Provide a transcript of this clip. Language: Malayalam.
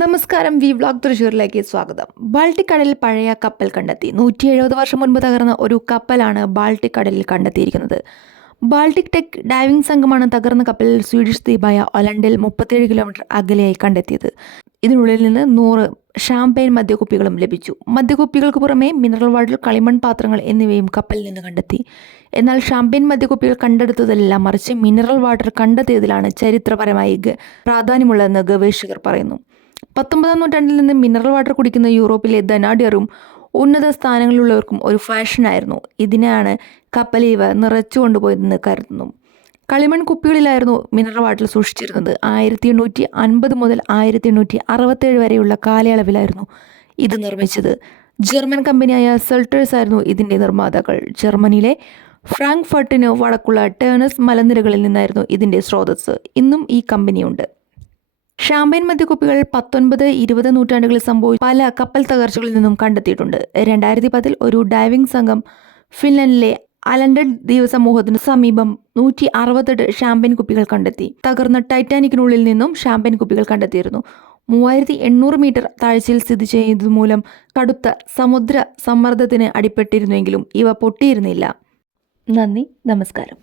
നമസ്കാരം, വി വ്ലോഗ് തൃശ്ശൂരിലേക്ക് സ്വാഗതം. ബാൾട്ടിക് കടലിൽ പഴയ കപ്പൽ കണ്ടെത്തി. 170 വർഷം മുൻപ് തകർന്ന ഒരു കപ്പലാണ് ബാൾട്ടിക് കടലിൽ കണ്ടെത്തിയിരിക്കുന്നത്. ബാൾട്ടിക് ടെക് ഡൈവിംഗ് സംഘമാണ് തകർന്ന കപ്പൽ സ്വീഡിഷ് ദ്വീപായ ഒലണ്ടിൽ 37 കിലോമീറ്റർ അകലെയായി കണ്ടെത്തിയത്. ഇതിനുള്ളിൽ നിന്ന് 100 ഷാംപെയിൻ മദ്യക്കുപ്പികളും ലഭിച്ചു. മദ്യക്കുപ്പികൾക്ക് പുറമെ മിനറൽ വാട്ടർ, കളിമൺ പാത്രങ്ങൾ എന്നിവയും കപ്പലിൽ നിന്ന് കണ്ടെത്തി. എന്നാൽ ഷാംപെയിൻ മദ്യക്കുപ്പികൾ കണ്ടെടുത്തതല്ല, മറിച്ച് മിനറൽ വാട്ടർ കണ്ടെത്തിയതിലാണ് ചരിത്രപരമായി പ്രാധാന്യമുള്ളതെന്ന് ഗവേഷകർ പറയുന്നു. 19-ാം നൂറ്റാണ്ടിൽ നിന്ന് മിനറൽ വാട്ടർ കുടിക്കുന്ന യൂറോപ്പിലെ ധനാഢ്യരും ഉന്നത സ്ഥാനങ്ങളിലുള്ളവർക്കും ഒരു ഫാഷനായിരുന്നു. ഇതിനെയാണ് കപ്പലിൽ ഇവ നിറച്ചു കൊണ്ടുപോയതെന്ന് കരുതുന്നു. കളിമൺ കുപ്പികളിലായിരുന്നു മിനറൽ വാട്ടർ സൂക്ഷിച്ചിരുന്നത്. 1850 മുതൽ 1867 വരെയുള്ള കാലയളവിലായിരുന്നു ഇത് നിർമ്മിച്ചത്. ജർമ്മൻ കമ്പനിയായ സെൽട്ടേഴ്സ് ആയിരുന്നു ഇതിൻ്റെ നിർമ്മാതാക്കൾ. ജർമ്മനിയിലെ ഫ്രാങ്ക്ഫർട്ടിന് വടക്കുള്ള ടേണസ് മലനിരകളിൽ നിന്നായിരുന്നു ഇതിൻ്റെ സ്രോതസ്സ്. ഇന്നും ഈ കമ്പനിയുണ്ട്. ഷാംപെയിൻ മദ്യക്കുപ്പികൾ 19-20 നൂറ്റാണ്ടുകളിൽ സംഭവിച്ച പല കപ്പൽ തകർച്ചകളിൽ നിന്നും കണ്ടെത്തിയിട്ടുണ്ട്. 2010 ഒരു ഡൈവിംഗ് സംഘം ഫിൻലൻഡിലെ അലൻഡഡ് ദ്വീപസമൂഹത്തിന് സമീപം 168 ഷാംപെയിൻ കുപ്പികൾ കണ്ടെത്തി. തകർന്ന ടൈറ്റാനിക്കിനുള്ളിൽ നിന്നും ഷാംപെയിൻ കുപ്പികൾ കണ്ടെത്തിയിരുന്നു. 3800 മീറ്റർ താഴ്ചയിൽ സ്ഥിതി ചെയ്തതുമൂലം കടുത്ത സമുദ്ര സമ്മർദ്ദത്തിന് അടിപ്പെട്ടിരുന്നെങ്കിലും ഇവ പൊട്ടിയിരുന്നില്ല. നന്ദി, നമസ്കാരം.